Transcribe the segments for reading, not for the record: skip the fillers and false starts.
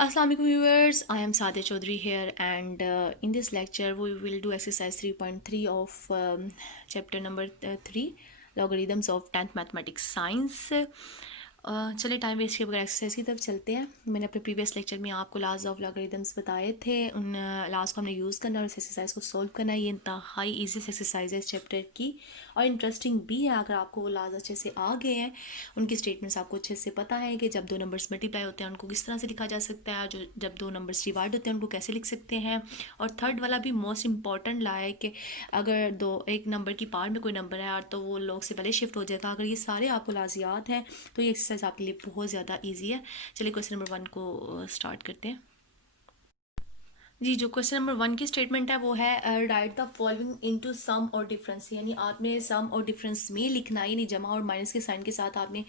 Assalamualaikum viewers, I am Sadia Chaudhary here, and in this lecture we will do exercise 3.3 of chapter number 3 logarithms of 10th mathematics science. चलिए time waste के बगैर exercise की तरफ चलते हैं। मैंने अपने प्रीवियस लेक्चर में आपको लास्ट ऑफ लॉगरिदम्स बताए थे, उन लास्ट को हमने यूज़ करना है और इस एक्सरसाइज को सोल्व करना है। ये इंतहाई ईजी एक्सरसाइज है इस चैप्टर की और इंटरेस्टिंग भी है। अगर आपको वो लास्ट अच्छे से आ गए हैं, उनकी स्टेटमेंट्स आपको अच्छे से पता है कि जब दो नंबर्स मल्टीप्लाई होते हैं उनको किस तरह से लिखा जा सकता है, जो जब दो नंबर्स डिवाइड होते हैं उनको कैसे लिख सकते हैं। और थर्ड वाला भी मोस्ट इंपॉर्टेंट ला है कि अगर दो एक नंबर की पार में कोई नंबर है तो वो लॉग से पहले शिफ्ट हो जाएगा। अगर ये सारे आपको लाजियात हैं तो ये एक्सरसाइज आपके लिए बहुत ज़्यादा ईजी है। चलिए क्वेश्चन नंबर 1 को स्टार्ट करते हैं। जी, जो क्वेश्चन नंबर 1 की स्टेटमेंट है वो है right the following into some और डिफरेंस, यानी आपने सम और डिफरेंस में लिखना है, यानी जमा और माइनस के साइन के साथ आपने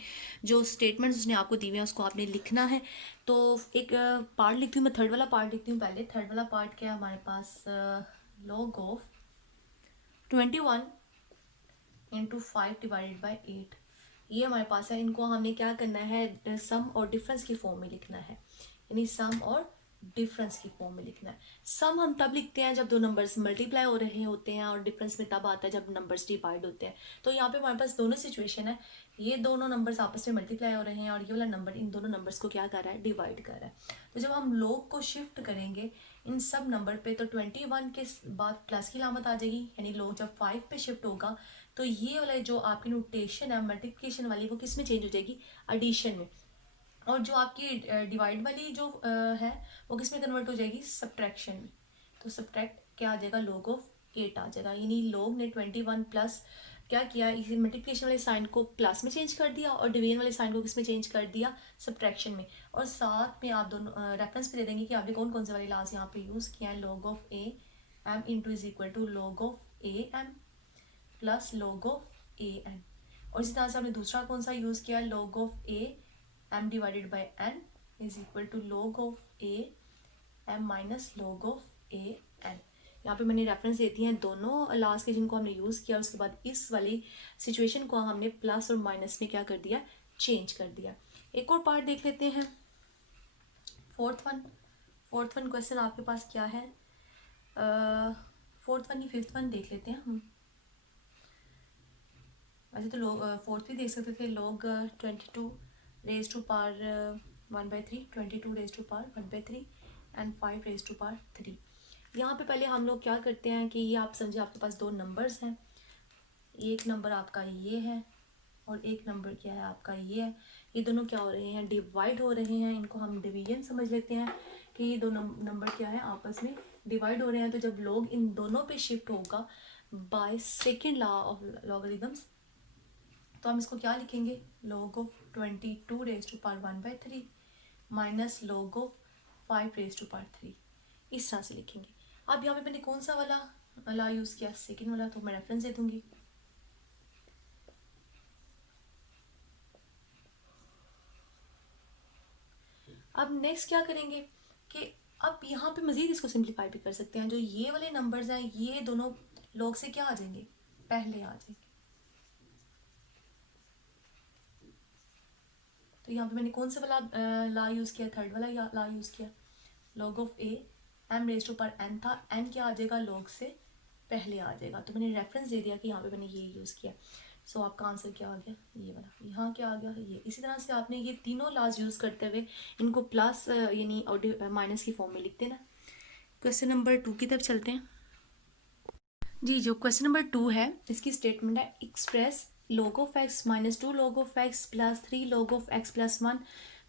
जो स्टेटमेंट्स उसने आपको दी हुए हैं उसको आपने लिखना है। तो एक पार्ट लिखती हूँ मैं, थर्ड वाला पार्ट लिखती हूँ पहले। थर्ड वाला पार्ट क्या है हमारे पास, log of 21 into 5 divided by 8, ये हमारे पास है। इनको हमने क्या करना है, सम और डिफरेंस की फॉर्म में लिखना है, यानी सम और डिफरेंस की फॉर्म में लिखना है। सम हम तब लिखते हैं जब दो नंबर्स मल्टीप्लाई हो रहे होते हैं, और डिफरेंस में तब आता है जब नंबर्स डिवाइड होते हैं। तो यहाँ पे हमारे पास दोनों सिचुएशन है, ये दोनों नंबर्स आपस में मल्टीप्लाई हो रहे हैं और ये वाला नंबर इन दोनों नंबर्स को क्या कर रहा है, डिवाइड कर रहा है। तो जब हम लोग को शिफ्ट करेंगे इन सब नंबर पे तो 21 के बाद प्लस की लामत आ जाएगी, यानी लोग जब 5 पे शिफ्ट होगा तो ये वाला जो आपकी नोटेशन है मल्टीप्लिकेशन वाली वो किस में चेंज हो जाएगी, एडिशन में। और जो आपकी डिवाइड वाली जो है वो किस में कन्वर्ट हो जाएगी, सब्ट्रैक्शन में। तो सब्ट्रैक्ट क्या आ जाएगा, log ऑफ 8 आ जाएगा, यानी लोग ने 21 प्लस क्या किया, इसी मल्टीप्लिकेशन वाले साइन को प्लस में चेंज कर दिया और डिवीजन वाले साइन को किस में चेंज कर दिया, सब्ट्रैक्शन में। और साथ में आप दोनों रेफरेंस भी दे देंगे कि आपने कौन कौन से वाले लास्ट यहाँ पे यूज़ किया है। log of a m into is equal to log of a m plus log of A n. और इसी तरह से हमने दूसरा कौन सा यूज़ किया, log of a m divided by n is equal to log of a m minus log of A n. यहाँ पे मैंने रेफरेंस देती हैं दोनों लास्ट के जिनको हमने यूज़ किया। उसके बाद इस वाली सिचुएशन को हमने प्लस और माइनस में क्या कर दिया, चेंज कर दिया। एक और पार्ट देख लेते हैं, फोर्थ वन क्वेश्चन आपके पास क्या है, फोर्थ वन या फिफ्थ वन देख लेते हैं हम। वैसे तो लोग फोर्थ भी देख सकते थे, log 22 raise to power 1/3, 22 raise to power 1/3 and 5 raise to power 3। यहाँ पे पहले हम लोग क्या करते हैं कि ये आप समझे आपके पास दो नंबर्स हैं, एक नंबर आपका ये है और एक नंबर क्या है आपका ये है। ये दोनों क्या हो रहे हैं, डिवाइड हो रहे हैं। इनको हम डिवीजन समझ लेते हैं कि ये दो नंबर क्या है, आपस में डिवाइड हो रहे हैं। तो जब लोग इन दोनों पे शिफ्ट होगा by second law of logarithms, तो हम इसको क्या लिखेंगे, log of 22 raise to power 1/3 minus log of 5 raise to power 3, इस तरह से लिखेंगे। अब यहाँ पे मैंने कौन सा वाला ला यूज़ किया, सेकेंड वाला, तो मैं रेफरेंस दे दूंगी। अब नेक्स्ट क्या करेंगे कि अब यहाँ पे मज़ीद इसको सिंप्लीफाई भी कर सकते हैं। जो ये वाले नंबर्स हैं ये दोनों log से क्या आ जाएंगे, पहले आ जाएंगे। तो यहाँ पे मैंने कौन सा वाला ला यूज़ किया, थर्ड वाला या ला यूज़ किया, log of a m raise to पर एन था, एन क्या आ जाएगा, log से पहले आ जाएगा। तो मैंने रेफरेंस दे दिया कि यहाँ पे मैंने ये यूज़ किया। सो आपका आंसर क्या आ गया, ये वाला। यहाँ क्या आ गया, ये। इसी तरह से आपने ये तीनों लाज यूज़ करते हुए इनको प्लस यानी माइनस की फॉर्म में लिखते ना। क्वेश्चन नंबर 2 की तरफ चलते हैं। जी, जो क्वेश्चन नंबर 2 है इसकी स्टेटमेंट है express log of x minus 2 log of x plus 3 log of x plus 1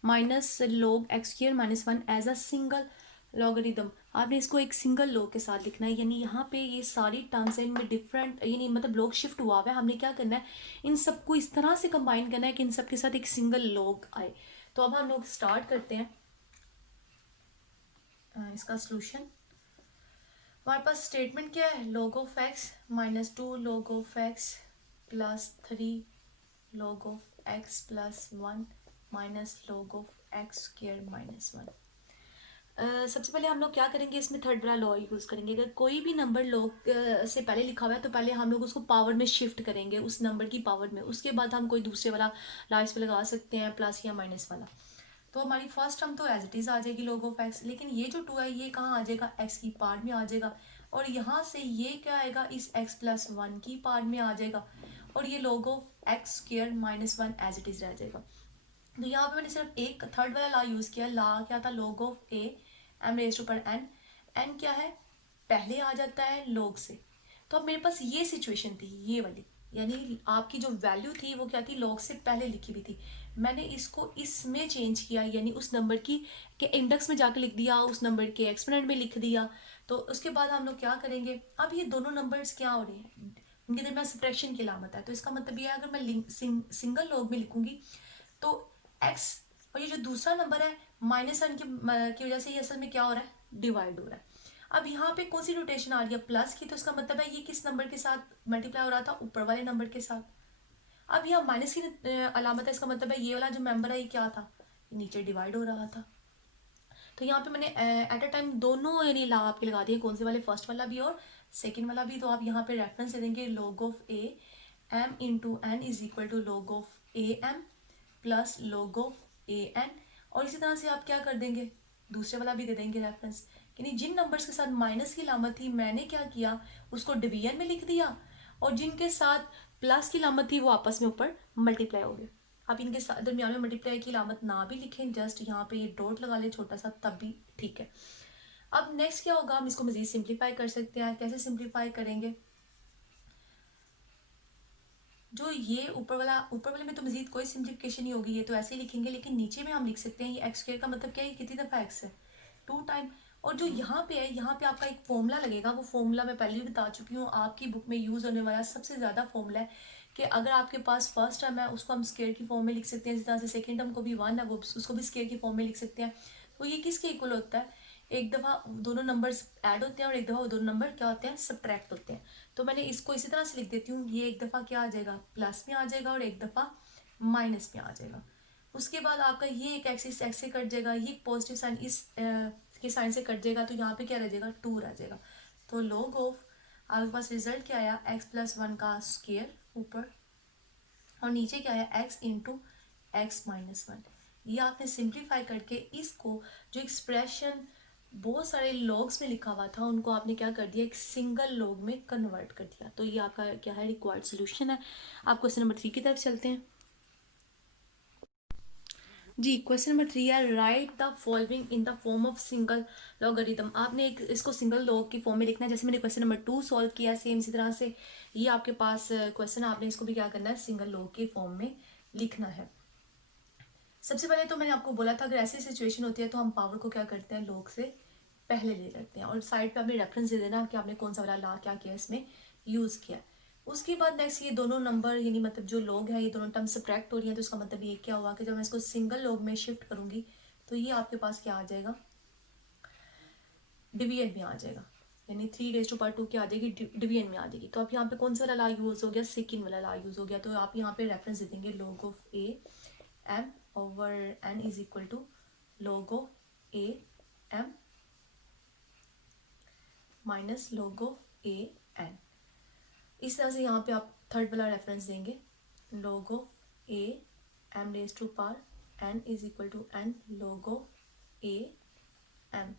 minus log x square minus 1 as a single logarithm. आपने इसको एक सिंगल log के साथ लिखना है, यानी यहाँ पे ये सारी टर्म्स हैं इनमें डिफरेंट, यानी मतलब log शिफ्ट हुआ हुआ है। हमने क्या करना है, इन सबको इस तरह से कंबाइन करना है कि इन सब के साथ एक सिंगल log आए। तो अब हम लोग स्टार्ट करते हैं इसका सोल्यूशन। हमारे पास स्टेटमेंट क्या है, log of x minus 2 log of x plus 3 log of x plus 1 minus log of x square minus 1। सबसे पहले हम लोग क्या करेंगे, इसमें थर्ड वाला लॉ यूज़ करेंगे। अगर कोई भी नंबर log से पहले लिखा हुआ है तो पहले हम लोग उसको पावर में शिफ्ट करेंगे, उस नंबर की पावर में। उसके बाद हम कोई दूसरे वाला लॉ इस पर लगा सकते हैं, प्लस या माइनस वाला। तो हमारी फर्स्ट टर्म तो एज इट इज़ आ जाएगी log ऑफ x, लेकिन ये जो 2 है ये कहाँ आ जाएगा, x की पार्ट में आ जाएगा, और यहाँ से ये क्या आएगा, इस x प्लस 1 की पार्ट में आ जाएगा, और ये log of x square minus 1 as it is रह जाएगा। तो यहाँ पे मैंने सिर्फ एक थर्ड वाला ला यूज़ किया, ला क्या था, log of a m raise to power n, n क्या है, पहले आ जाता है log से। तो अब मेरे पास ये सिचुएशन थी, ये वाली, यानी आपकी जो वैल्यू थी वो क्या थी, log से पहले लिखी हुई थी, मैंने इसको इसमें चेंज किया, यानी उस नंबर की के इंडेक्स में जाके लिख दिया, उस नंबर के एक्सपोनेंट में लिख दिया। तो उसके बाद हम लोग क्या करेंगे, अब ये दोनों नंबर्स क्या हो रहे हैं, उनके दरमियान सब्ट्रैक्शन की अलामत है, तो इसका मतलब ये है अगर मैं सिंगल log में लिखूंगी तो x और ये जो दूसरा नंबर है -1 की वजह से ये असल में क्या हो रहा है, डिवाइड हो रहा है। अब यहाँ पे कौन सी रोटेशन आ रही है, प्लस की, तो इसका मतलब है ये किस नंबर के साथ मल्टीप्लाई हो रहा था, ऊपर वाले नंबर के साथ। अब यहाँ माइनस की अलामत है, इसका मतलब है ये वाला जो मेंबर है ये क्या था, नीचे डिवाइड हो रहा था। तो यहाँ पे मैंने एट अ टाइम दोनों यानी ला आपके लगा दिए, कौन से वाले, फर्स्ट वाला भी और सेकेंड वाला भी। तो आप यहाँ पे रेफरेंस दे देंगे, log of a m into n is equal to log of a m plus log of a n, और इसी तरह से आप क्या कर देंगे, दूसरे वाला भी दे देंगे रेफरेंस, यानी जिन नंबर्स के साथ माइनस की लामत थी मैंने क्या किया, उसको डिवीजन में लिख दिया, और जिनके साथ प्लस की लामत थी वो आपस में ऊपर मल्टीप्लाई हो गए। आप इनके दरमियान में मल्टीप्लाई की लामत ना भी लिखें, जस्ट यहाँ पे ये डॉट लगा ले छोटा सा, तब भी ठीक है। अब नेक्स्ट क्या होगा, हम इसको मजीद सिंप्लीफाई कर सकते हैं। कैसे सिंप्लीफाई करेंगे, जो ये ऊपर वाले में तो मजीद कोई सिंप्लीफिकेशन नहीं होगी, ये तो ऐसे ही लिखेंगे, लेकिन नीचे में हम लिख सकते हैं ये एक्स स्क्वायर का मतलब क्या है, कितनी दफ़ा एक्स है, 2 टाइम। और जो यहाँ पे है, यहाँ पे आपका एक फॉर्मूला लगेगा, वो फॉर्मूला मैं पहले भी बता चुकी हूँ, आपकी बुक में यूज़ होने वाला सबसे ज़्यादा फॉर्मूला है कि अगर आपके पास फर्स्ट टर्म है उसको हम स्क्वायर की फॉर्म में लिख सकते हैं, जिस तरह से सेकेंड टर्म को भी 1 है वो उसको भी स्क्वायर की फॉर्म में लिख सकते हैं। तो ये किसके इक्वल होता है, एक दफ़ा दोनों नंबर्स ऐड होते हैं और एक दफ़ा वो दोनों नंबर क्या होते हैं, सब्ट्रैक्ट होते हैं। तो मैंने इसको इसी तरह से लिख देती हूँ, ये एक दफ़ा क्या आ जाएगा, प्लस में आ जाएगा, और एक दफ़ा माइनस में आ जाएगा। उसके बाद आपका ये एक एक्सिस एक्स से कट जाएगा, ये पॉजिटिव साइन इस के साइन से कट जाएगा, तो यहाँ पे क्या रह जाएगा, 2 रह जाएगा। तो log ऑफ आपके पास रिजल्ट क्या आया, x प्लस 1 का स्क्वायर ऊपर, और नीचे क्या है, x इंटू एक्स माइनस 1। ये आपने सिंप्लीफाई करके इसको जो एक्सप्रेशन बहुत सारे लॉग्स में लिखा हुआ था उनको आपने क्या कर दिया, एक सिंगल लॉग में कन्वर्ट कर दिया। तो ये आपका क्या है, रिक्वायर्ड सोल्यूशन है। आप क्वेश्चन नंबर 3 की तरफ चलते हैं। जी, क्वेश्चन नंबर 3 है, right the following in the form of single logarithm. आपने एक इसको सिंगल लॉग की फॉर्म में लिखना है, जैसे मैंने क्वेश्चन नंबर 2 सॉल्व किया, सेम इसी तरह से ये आपके पास क्वेश्चन, आपने इसको भी क्या करना है, सिंगल लॉग के फॉर्म में लिखना है। सबसे पहले तो मैंने आपको बोला था अगर ऐसी सिचुएशन होती है तो हम पावर को क्या करते हैं, लॉग से पहले ले लेते हैं, और साइड पे आपने रेफरेंस दे देना कि आपने कौन सा वाला ला क्या किया इसमें यूज़ किया। उसके बाद नेक्स्ट ये दोनों नंबर यानी मतलब जो लॉग है ये दोनों टर्म सब्ट्रैक्ट हो रही है, तो इसका मतलब ये क्या हुआ कि जब मैं इसको सिंगल लॉग में शिफ्ट करूंगी तो ये आपके पास क्या आ जाएगा, डिवीजन में आ जाएगा, यानी 3 रेज़ टू पावर 2 क्या आ जाएगी, डिवीजन में आ जाएगी। तो अब यहाँ पे कौन सा वाला ला यूज़ हो गया, सेकेंड वाला ला यूज़ हो गया। तो आप यहाँ पे रेफरेंस दे देंगे, log of a m over n is equal to log of a m minus log of a n। इस तरह से यहाँ पे आप थर्ड वाला रेफरेंस देंगे, log of a m raise to power n is equal to n log of a m।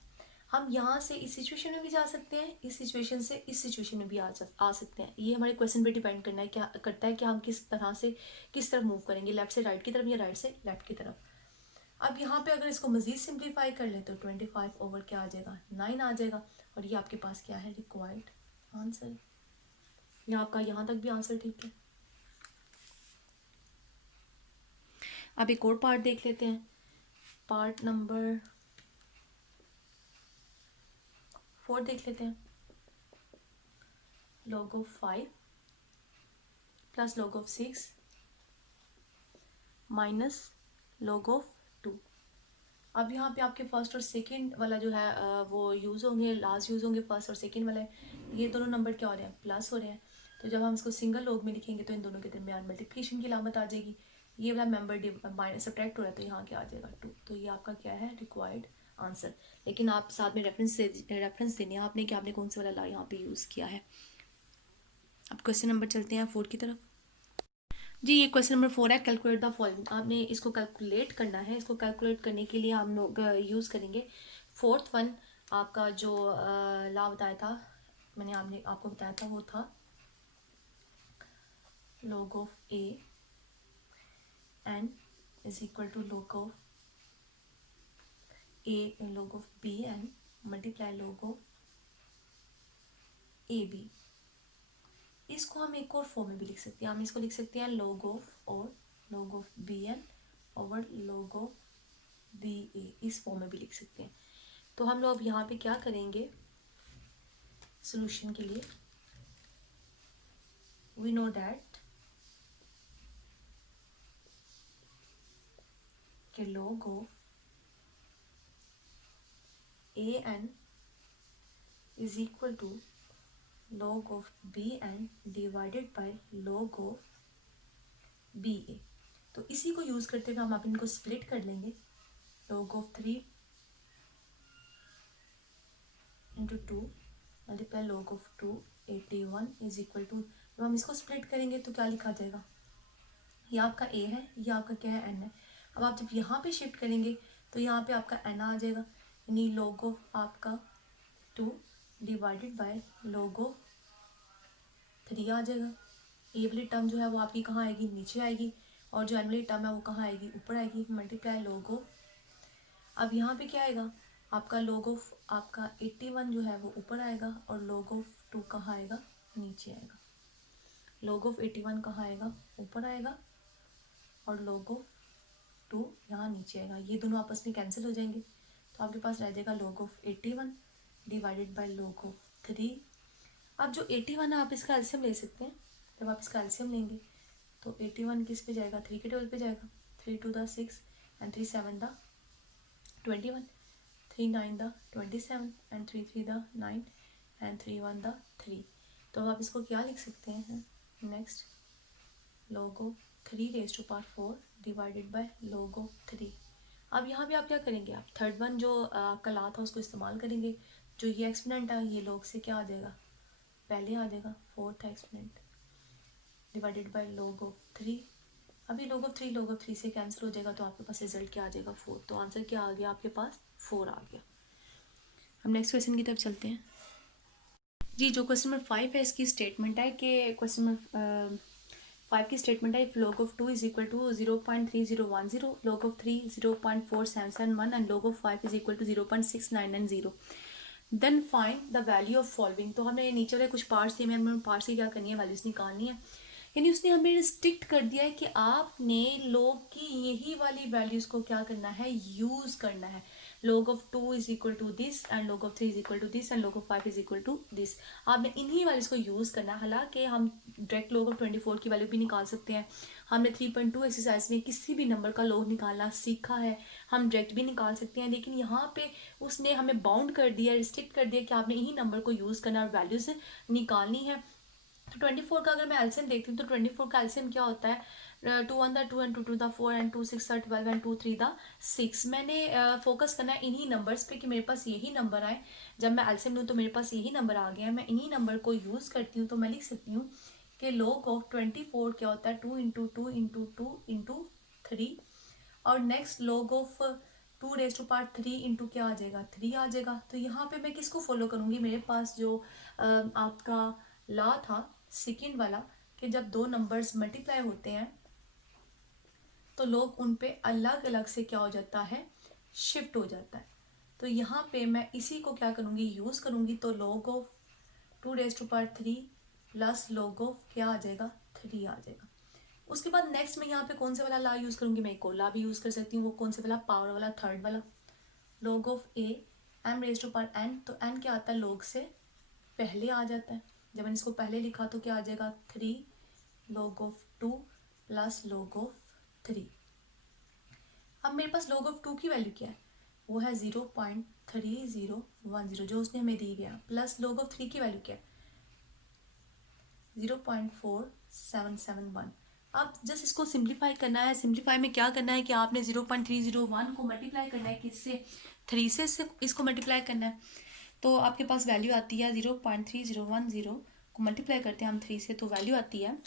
हम यहाँ से इस सिचुएशन में भी जा सकते हैं, इस सिचुएशन से इस सिचुएशन में भी आ सकते हैं। ये हमारे क्वेश्चन पे डिपेंड करना है, क्या करता है कि हम किस तरह से किस तरफ मूव करेंगे, लेफ्ट से राइट की तरफ या राइट से लेफ्ट की तरफ। अब यहाँ पे अगर इसको मजीद सिंप्लीफाई कर ले तो 25 ओवर क्या आ जाएगा, 9 आ जाएगा, और ये आपके पास क्या है, रिक्वायर्ड आंसर। यहाँ आपका यहाँ तक भी आंसर ठीक है। अब एक और पार्ट देख लेते हैं, पार्ट नंबर 4 देख लेते हैं। log of 5 plus log of 6 minus log of 2। अब यहाँ पे आपके फर्स्ट और सेकंड वाला जो है वो यूज़ होंगे, लास्ट यूज़ होंगे फर्स्ट और सेकंड वाले, ये दोनों नंबर क्या हो रहे हैं, प्लस हो रहे हैं। तो जब हम इसको सिंगल लॉग में लिखेंगे तो इन दोनों के दरमियान मल्टीप्लिकेशन की अलामत आ जाएगी, ये वाला मेंबर माइनस सब्ट्रैक्ट हो रहा है, तो यहाँ क्या आ जाएगा, 2। तो ये आपका क्या है, रिक्वायर्ड आंसर। लेकिन आप साथ में रेफरेंस देने हैं आपने कि आपने कौन सा वाला ला यहाँ पे यूज़ किया है। अब क्वेश्चन नंबर चलते हैं 4 की तरफ। जी ये क्वेश्चन नंबर 4 है, कैलकुलेट द फॉलोइंग। आपने इसको कैलकुलेट करना है। इसको कैलकुलेट करने के लिए हम लोग यूज़ करेंगे फोर्थ वन। आपका जो लॉ बताया था, मैंने आपको बताया था, वो था log of a n is equal to log of a log of b n multiply log of a b। इसको हम एक और फॉर्म में भी लिख सकते हैं। हम इसको लिख सकते हैं log ऑफ और log of B N over log of B A, इस फॉर्म में भी लिख सकते हैं। तो हम लोग अब यहाँ पे क्या करेंगे सोल्यूशन के लिए, वी नो डैट कि log of A N is equal to log of B N divided by log of B A. तो इसी को यूज करते हुए हम अब इनको स्प्लिट कर लेंगे। log of 3 into 2 multiply log of 2 81 is equal to, जब हम इसको स्प्लिट करेंगे तो क्या लिखा जाएगा, ये आपका a है, ये आपका क्या है n है। अब आप जब यहाँ पे शिफ्ट करेंगे तो यहाँ पे आपका n आ जाएगा, यानी log ऑफ आपका 2 डिवाइडेड बाय log ऑफ 3 आ जाएगा। ए वाली टर्म जो है वो आपकी कहाँ आएगी, नीचे आएगी, और जो एन वाली टर्म है वो कहाँ आएगी, ऊपर आएगी। मल्टीप्लाई log ऑफ, अब यहाँ पे क्या आएगा आपका log ऑफ आपका 81 जो है वो ऊपर आएगा, और log ऑफ 2 कहाँ आएगा, नीचे आएगा। log ऑफ 81 कहाँ आएगा, ऊपर आएगा, और log ऑफ 2 यहाँ नीचे आएगा। ये दोनों आपस में कैंसिल हो जाएंगे, तो आपके पास रह जाएगा log of 81 divided by log of 3। अब जो 81 है आप इसका एलसीएम ले सकते हैं। जब आप इसका एलसीएम लेंगे तो 81 किस पे जाएगा, 3 के टेबल पे जाएगा। 3 2 the 6 and 3 7 the 21, 3 9 the 27 and 3 3 the 9 and 3 1 the 3। तो अब आप इसको क्या लिख सकते हैं, next log of 3 raise to power 4 divided by log of 3। अब यहाँ पे आप क्या करेंगे, आप थर्ड वन जो आपका ला था उसको इस्तेमाल करेंगे। जो ये एक्सपोनेंट है ये log से क्या आ जाएगा, पहले आ जाएगा, fourth exponent divided by log of 3। अभी log ऑफ 3 से कैंसिल हो जाएगा, तो आपके पास रिजल्ट क्या आ जाएगा, 4। तो आंसर क्या आ गया आपके पास, 4 आ गया। हम नेक्स्ट क्वेश्चन की तरफ चलते हैं। जी जो क्वेश्चन नंबर 5 है इसकी स्टेटमेंट है कि क्वेश्चन नंबर 5 की स्टेटमेंट है, if log of 2 is equal to 0.3010, log of 3 0.4771 and log of 5 is equal to 0.6990, then find the value of following. तो हमने ये नीचे वाले कुछ पार्ट्स दिए, हमें पार्ट्स की क्या करनी है, वैल्यूज निकालनी है। यानी उसने हमें रिस्ट्रिक्ट कर दिया है कि आपने log की यही वाली वैल्यूज को क्या करना है, यूज करना है। log of 2 is equal to this and log of 3 is equal to this and log of 5 is equal to this. आपने इन्हीं वैल्यूज को यूज करना है। हालांकि हम डायरेक्ट log ऑफ 24 की वैल्यू भी निकाल सकते हैं। हमने 3.2 एक्सरसाइज में किसी भी नंबर का log निकालना सीखा है, हम डायरेक्ट भी निकाल सकते हैं। लेकिन यहाँ पे उसने हमें बाउंड कर दिया, रिस्ट्रिक्ट कर दिया कि आपने इन्हीं नंबर को यूज करना और वैल्यूज निकालनी है। तो 24 का अगर मैं एलसीएम देखती हूँ तो 24 का एलसीएम क्या होता है, 2 1 the 2 and 2 2 the 4 and 2 6 the 12 and 2 3 the 6। मैंने फोकस करना है इन्हीं नंबर्स पे कि मेरे पास यही नंबर आए। जब मैं एलसीएम लूँ तो मेरे पास यही नंबर आ गया है, मैं इन्हीं नंबर को यूज़ करती हूँ। तो मैं लिख सकती हूँ कि log ऑफ 24 क्या होता है, 2 इंटू 2 इंटू 2 इंटू 3, और next log of 2 raise to power 3 into क्या आ जाएगा, 3 आ जाएगा। तो यहाँ पे मैं किसको फॉलो करूँगी, मेरे पास जो आपका लॉ था सेकेंड वाला, कि जब दो नंबर्स मल्टीप्लाई होते हैं तो लोग उन पे अलग अलग से क्या हो जाता है, शिफ्ट हो जाता है। तो यहाँ पे मैं इसी को क्या करूँगी, यूज़ करूँगी। तो log of 2 raise to power 3 plus log of क्या आ जाएगा, 3 आ जाएगा। उसके बाद नेक्स्ट मैं यहाँ पे कौन से वाला ला यूज़ करूँगी, मैं एक और ला भी यूज़ कर सकती हूँ। वो कौन से वाला, पावर वाला, थर्ड वाला, log of a m raise to power n। तो n क्या आता है, log से पहले आ जाता है। जब मैंने इसको पहले लिखा तो क्या आ जाएगा, 3 log of 2 plus log of 3। अब मेरे पास log ऑफ 2 की वैल्यू क्या है, वो है 0.3010 जो उसने हमें दी गया, प्लस log ऑफ 3 की वैल्यू क्या है, 0.4771। अब जस्ट इसको सिंप्लीफाई करना है। सिंप्लीफाई में क्या करना है कि आपने 0.301 को मल्टीप्लाई करना है किससे, 3 से इसको मल्टीप्लाई करना है। तो आपके पास वैल्यू आती है 0.3010 को मल्टीप्लाई करते हैं हम 3 से, तो वैल्यू आती है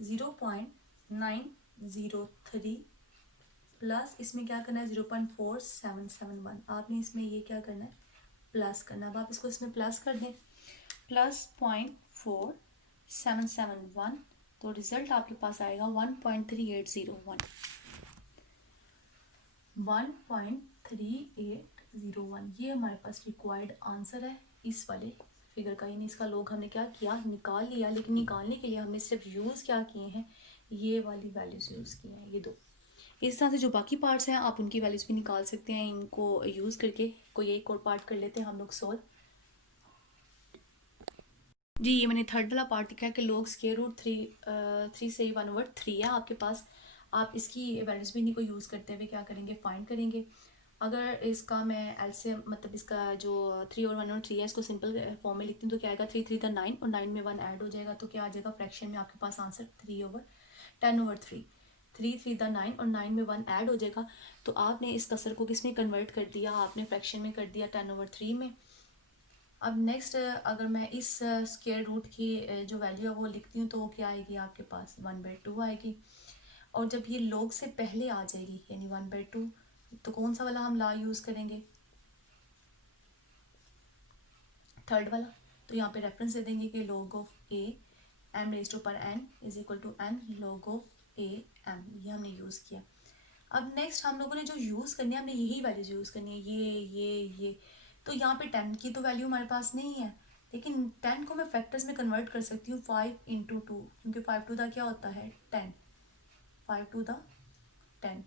0.903 प्लस इसमें क्या करना है 0.4771। आपने इसमें ये क्या करना है प्लस करना है। अब आप इसको इसमें प्लस कर दें, प्लस 0.4771, तो रिजल्ट आपके पास आएगा 1.3801। 1.3801 ये हमारे पास रिक्वायर्ड आंसर है इस वाले फिगर का। यानी इसका लोग हमने क्या किया निकाल लिया, लेकिन निकालने के लिए हमने सिर्फ यूज़ क्या किए हैं ये वाली वैल्यूज़ यूज़ किए हैं, ये दो। इस तरह से जो बाकी पार्ट्स हैं आप उनकी वैल्यूज़ भी निकाल सकते हैं इनको यूज़ करके। कोई एक और पार्ट कर लेते हैं हम लोग सोल्व। जी ये मैंने थर्ड वाला पार्ट लिखा है कि लोग स्क्वायर रूट 3 से 1/3 है आपके पास। आप इसकी वैल्यूज़ भी नहीं को यूज़ करते हुए क्या करेंगे फाइंड करेंगे। अगर इसका मैं एलसीएम मतलब इसका जो 3 और 1/3 है इसको सिंपल फॉर्म में लिखती हूँ तो क्या आएगा 3 3 9 और 9 में 1 ऐड हो जाएगा तो क्या आ जाएगा फ्रैक्शन में आपके पास आंसर 3/10/3। 3 3 9 और 9 में 1 ऐड हो जाएगा। तो आपने इस कसर को किस में कन्वर्ट कर दिया, आपने फ्रैक्शन में कर दिया 10/3 में। अब नेक्स्ट अगर मैं इस स्क्वायर रूट की जो वैल्यू है वो लिखती हूँ तो वो क्या आएगी आपके पास 1/2 आएगी। और जब ये log से पहले आ जाएगी यानी 1/2 तो कौन सा वाला हम ला यूज़ करेंगे थर्ड वाला। तो यहाँ पे रेफरेंस दे देंगे कि log of a m raise to power n is equal to n log of a m, ये हमने यूज़ किया। अब नेक्स्ट हम लोगों ने जो यूज़ करनी है हमने यही वैल्यूज यूज़ करनी है ये। तो यहाँ पे 10 की तो वैल्यू हमारे पास नहीं है, लेकिन 10 को मैं फैक्टर्स में कन्वर्ट कर सकती हूँ 5 × 2, क्योंकि 5 टू द क्या होता है 10, 5 टू द 10।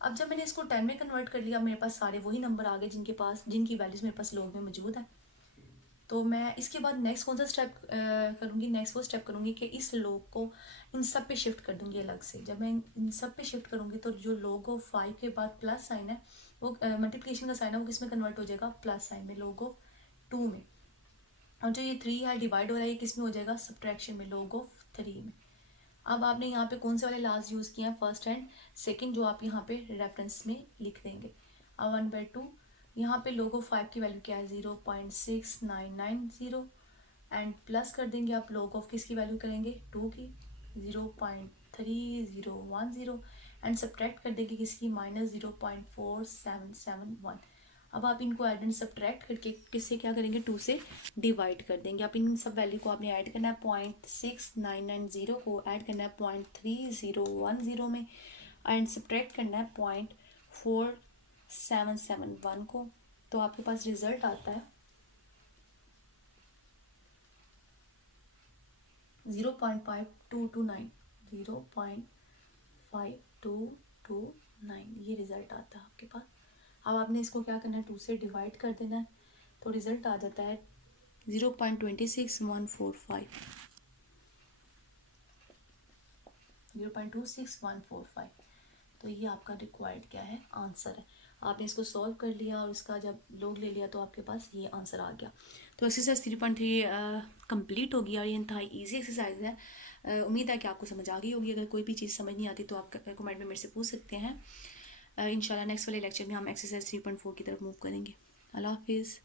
अब जब मैंने इसको 10 में कन्वर्ट कर लिया मेरे पास सारे वही नंबर आ गए जिनकी वैल्यूज़ मेरे पास log में मौजूद है। तो मैं इसके बाद नेक्स्ट कौन सा स्टेप करूँगी, नेक्स्ट वो स्टेप करूँगी कि इस log को इन सब पे शिफ्ट कर दूँगी अलग से। जब मैं इन सब पे शिफ्ट करूँगी तो जो log ऑफ 5 के बाद प्लस साइन है वो मल्टीप्लिकेशन का साइन है वो किस में कन्वर्ट हो जाएगा प्लस साइन में log ऑफ 2 में। और जो ये 3 है डिवाइड हो रहा है ये किस में हो जाएगा सब्ट्रैक्शन में log ऑफ 3 में। अब आपने यहाँ पे कौन से वाले लास्ट यूज़ किए हैं फर्स्ट एंड सेकंड, जो आप यहाँ पे रेफरेंस में लिख देंगे। अब 1/2 यहाँ पे log ऑफ 5 की वैल्यू क्या है 0.6990 एंड प्लस कर देंगे आप log ऑफ किसकी वैल्यू करेंगे 2 की 0.3010 एंड सब्ट्रैक्ट कर देंगे किसकी -0.4771। अब आप इनको ऐड एंड सब्ट्रैक्ट करके किससे क्या करेंगे 2 से डिवाइड कर देंगे। आप इन सब वैल्यू को आपने ऐड करना है 0.6990 को ऐड करना है 0.3010 में एंड सब्ट्रैक्ट करना है 0.4771 को। तो आपके पास रिजल्ट आता है 0.5229, 0.5229 ये रिजल्ट आता है आपके पास। अब आपने इसको क्या करना है 2 से डिवाइड कर देना है तो रिजल्ट आ जाता है 0.26145, 0.26145। तो ये आपका रिक्वायर्ड क्या है आंसर है। आपने इसको सॉल्व कर लिया और इसका जब log ले लिया तो आपके पास ये आंसर आ गया। तो एक्सरसाइज 3.3 कंप्लीट होगी और ये इंतहाई ईजी एक्सरसाइज है। उम्मीद है कि आपको समझ आ गई होगी। अगर कोई भी चीज़ समझ नहीं आती तो आप कमेंट में मेरे से पूछ सकते हैं। इंशाल्लाह नेक्स्ट वाले लेक्चर में हम एक्सरसाइज 3.4 की तरफ मूव करेंगे। अल्लाह हाफिज़।